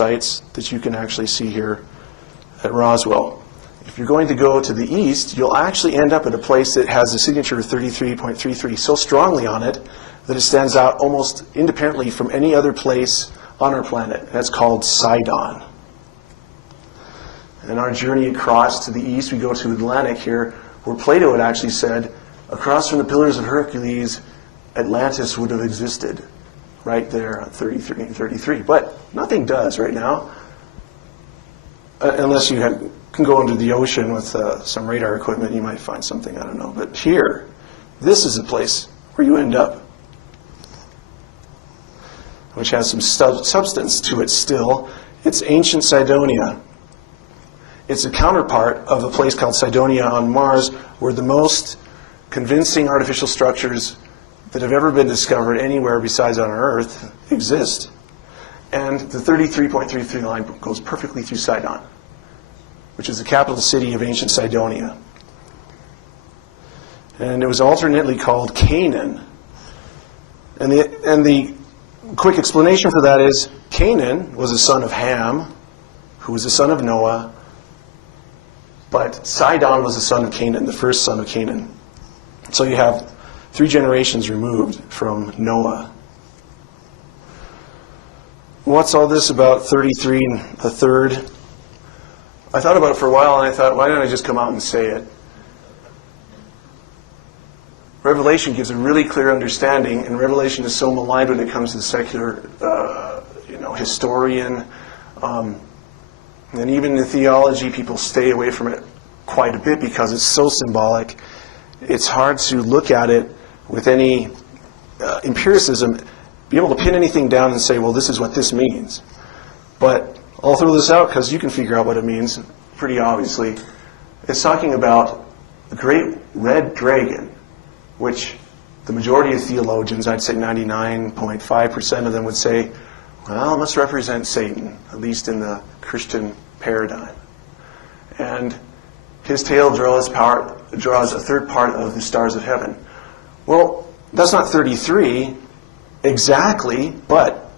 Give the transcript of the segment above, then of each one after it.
sites that you can actually see here at Roswell. If you're going to go to the east, you'll actually end up at a place that has the signature 33.33 so strongly on it that it stands out almost independently from any other place on our planet. That's called Sidon. And our journey across to the east, we go to Atlantic here, where Plato had actually said, across from the Pillars of Hercules, Atlantis would have existed right there at 33 and 33. But nothing does right now, unless you can go into the ocean with some radar equipment. You might find something, I don't know. But here, this is the place where you end up, which has some substance to it still. It's ancient Cydonia. It's a counterpart of a place called Cydonia on Mars, where the most convincing artificial structures that have ever been discovered anywhere besides on Earth exist. And the 33.33 line goes perfectly through Sidon, which is the capital city of ancient Cydonia. And it was alternately called Canaan. And the quick explanation for that is Canaan was a son of Ham, who was the son of Noah, but Sidon was the son of Canaan, the first son of Canaan. So you have 3 generations removed from Noah. What's all this about 33 and a third? I thought about it for a while, and I thought, why don't I just come out and say it? Revelation gives a really clear understanding, and Revelation is so maligned when it comes to the secular historian. And even in theology, people stay away from it quite a bit because it's so symbolic. It's hard to look at it with any empiricism, be able to pin anything down and say, well, this is what this means. But I'll throw this out because you can figure out what it means pretty obviously. It's talking about the great red dragon, which the majority of theologians, I'd say 99.5% of them would say, well, it must represent Satan, at least in the Christian paradigm. And his tail draws a third part of the stars of heaven. Well, that's not 33 exactly, but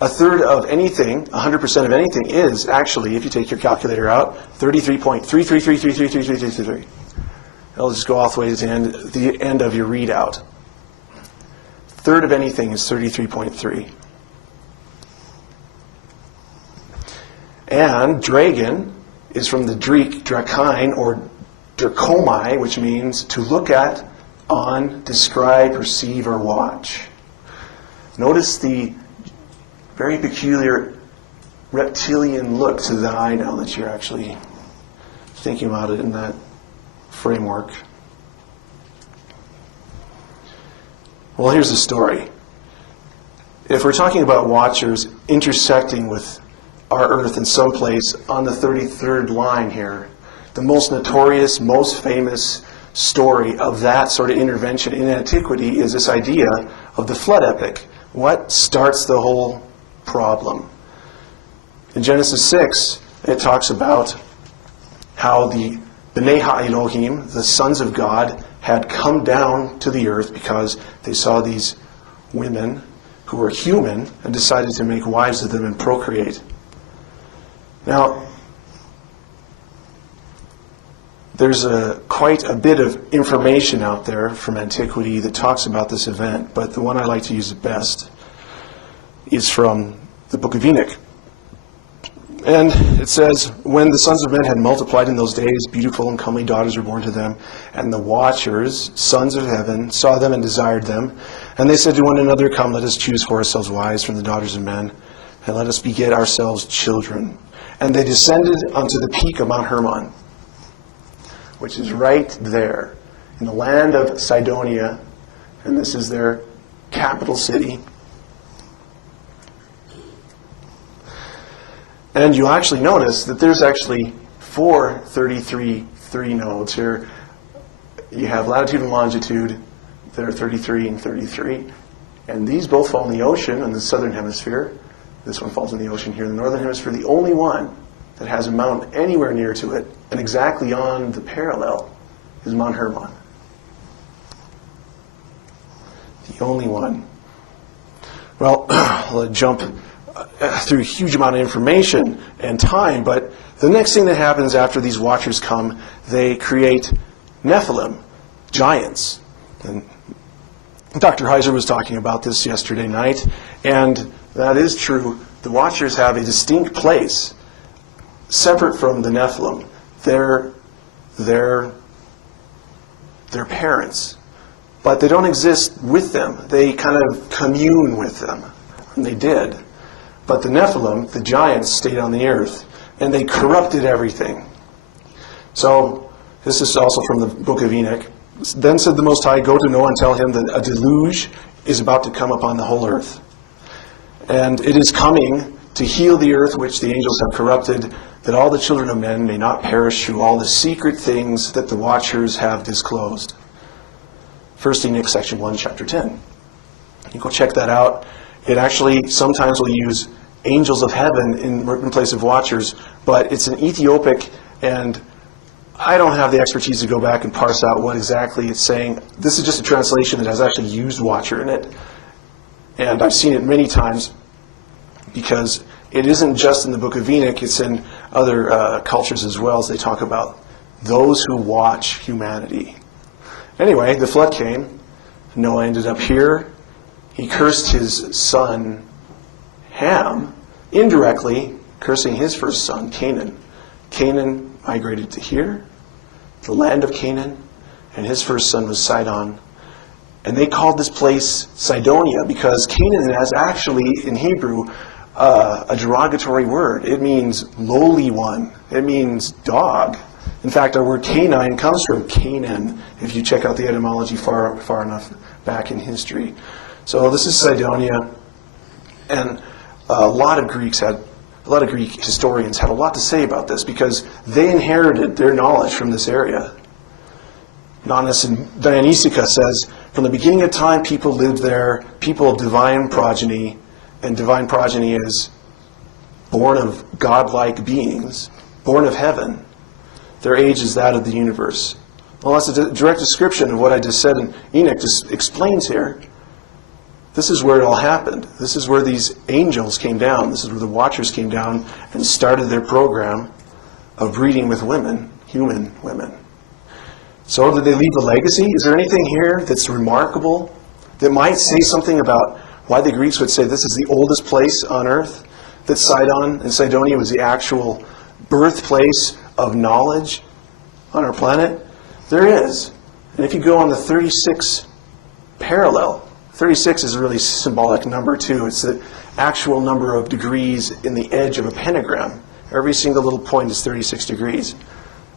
a third of anything, 100% of anything, is actually, if you take your calculator out, 33.33333333. I'll just go all the way to the end of your readout. Third of anything is 33.3. And dragon is from the Greek drakine or drakomai, which means to look at, on, describe, perceive, or watch. Notice the very peculiar reptilian look to the eye now that you're actually thinking about it in that framework. Well, here's the story. If we're talking about watchers intersecting with our Earth in some place on the 33rd line here, the most notorious, most famous story of that sort of intervention in antiquity is this idea of the flood epic. What starts the whole problem? In Genesis 6, it talks about how the B'nai HaElohim, the sons of God, had come down to the earth because they saw these women who were human and decided to make wives of them and procreate. Now, there's quite a bit of information out there from antiquity that talks about this event, but the one I like to use the best is from the Book of Enoch. And it says, when the sons of men had multiplied in those days, beautiful and comely daughters were born to them, and the watchers, sons of heaven, saw them and desired them. And they said to one another, come, let us choose for ourselves wives from the daughters of men, and let us beget ourselves children. And they descended unto the peak of Mount Hermon, which is right there in the land of Cydonia, and this is their capital city. And you'll actually notice that there's actually 4 33 nodes here. You have latitude and longitude that are 33 and 33, and these both fall in the ocean in the southern hemisphere. This one falls in the ocean here in the northern hemisphere. The only one that has a mountain anywhere near to it and exactly on the parallel is Mount Hermon. The only one. Well, I'll jump through a huge amount of information and time, but the next thing that happens after these watchers come, they create Nephilim, giants. And Dr. Heiser was talking about this yesterday night, and that is true. The watchers have a distinct place separate from the Nephilim. They're parents, but they don't exist with them. They kind of commune with them, and they did. But the Nephilim, the giants, stayed on the earth, and they corrupted everything. So this is also from the book of Enoch. Then said the Most High, go to Noah and tell him that a deluge is about to come upon the whole earth. And it is coming to heal the earth which the angels have corrupted, that all the children of men may not perish through all the secret things that the watchers have disclosed. 1 Enoch section 1, chapter 10. You go check that out. It actually sometimes will use angels of heaven in place of watchers, but it's an Ethiopic, and I don't have the expertise to go back and parse out what exactly it's saying. This is just a translation that has actually used watcher in it, and I've seen it many times because it isn't just in the book of Enoch, it's in other cultures as well, as they talk about those who watch humanity. Anyway, the flood came. Noah ended up here. He cursed his son Ham, indirectly cursing his first son, Canaan. Canaan migrated to here, the land of Canaan, and his first son was Sidon. And they called this place Sidonia because Canaan is actually, in Hebrew, a derogatory word. It means lowly one. It means dog. In fact, our word canine comes from Canaan, if you check out the etymology far enough back in history. So this is Sidonia, and a lot of Greek historians had a lot to say about this because they inherited their knowledge from this area. Nonnus and Dionysica says, from the beginning of time, people lived there, people of divine progeny, and divine progeny is born of godlike beings, born of heaven. Their age is that of the universe. Well, that's a direct description of what I just said, and Enoch just explains here. This is where it all happened. This is where these angels came down. This is where the watchers came down and started their program of breeding with women, human women. So did they leave a legacy? Is there anything here that's remarkable that might say something about why the Greeks would say this is the oldest place on earth? That Sidon and Sidonia was the actual birthplace of knowledge on our planet? There is. And if you go on the 36 parallel, 36 is a really symbolic number too. It's the actual number of degrees in the edge of a pentagram. Every single little point is 36 degrees.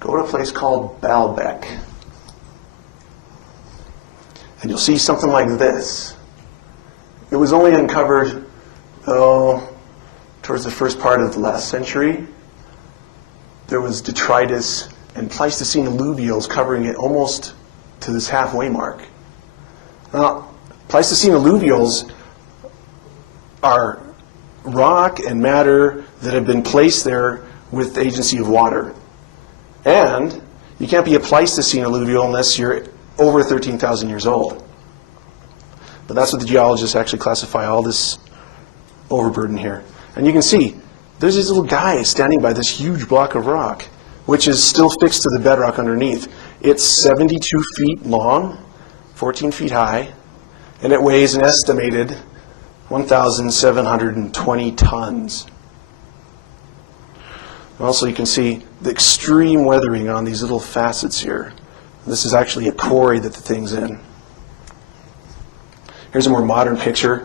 Go to a place called Baalbek. And you'll see something like this. It was only uncovered, towards the first part of the last century. There was detritus and Pleistocene alluvials covering it almost to this halfway mark. Now, Pleistocene alluvials are rock and matter that have been placed there with the agency of water. And you can't be a Pleistocene alluvial unless you're over 13,000 years old. But that's what the geologists actually classify all this overburden here. And you can see, there's these little guys standing by this huge block of rock, which is still fixed to the bedrock underneath. It's 72 feet long, 14 feet high, and it weighs an estimated 1,720 tons. Also, you can see the extreme weathering on these little facets here. This is actually a quarry that the thing's in. Here's a more modern picture.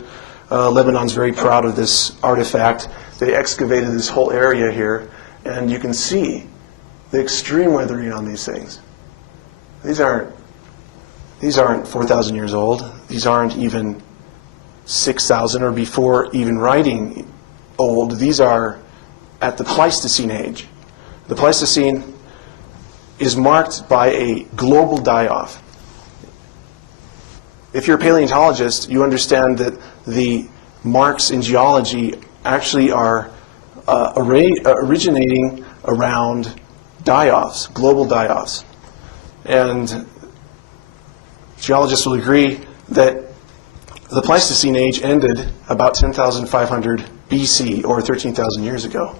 Lebanon's very proud of this artifact. They excavated this whole area here, and you can see the extreme weathering on these things. These aren't 4,000 years old. These aren't even 6,000 or before even writing old. These are at the Pleistocene age. The Pleistocene is marked by a global die-off. If you're a paleontologist, you understand that the marks in geology actually are originating around die-offs, global die-offs. And geologists will agree that The Pleistocene age ended about 10,500 BC, or 13,000 years ago.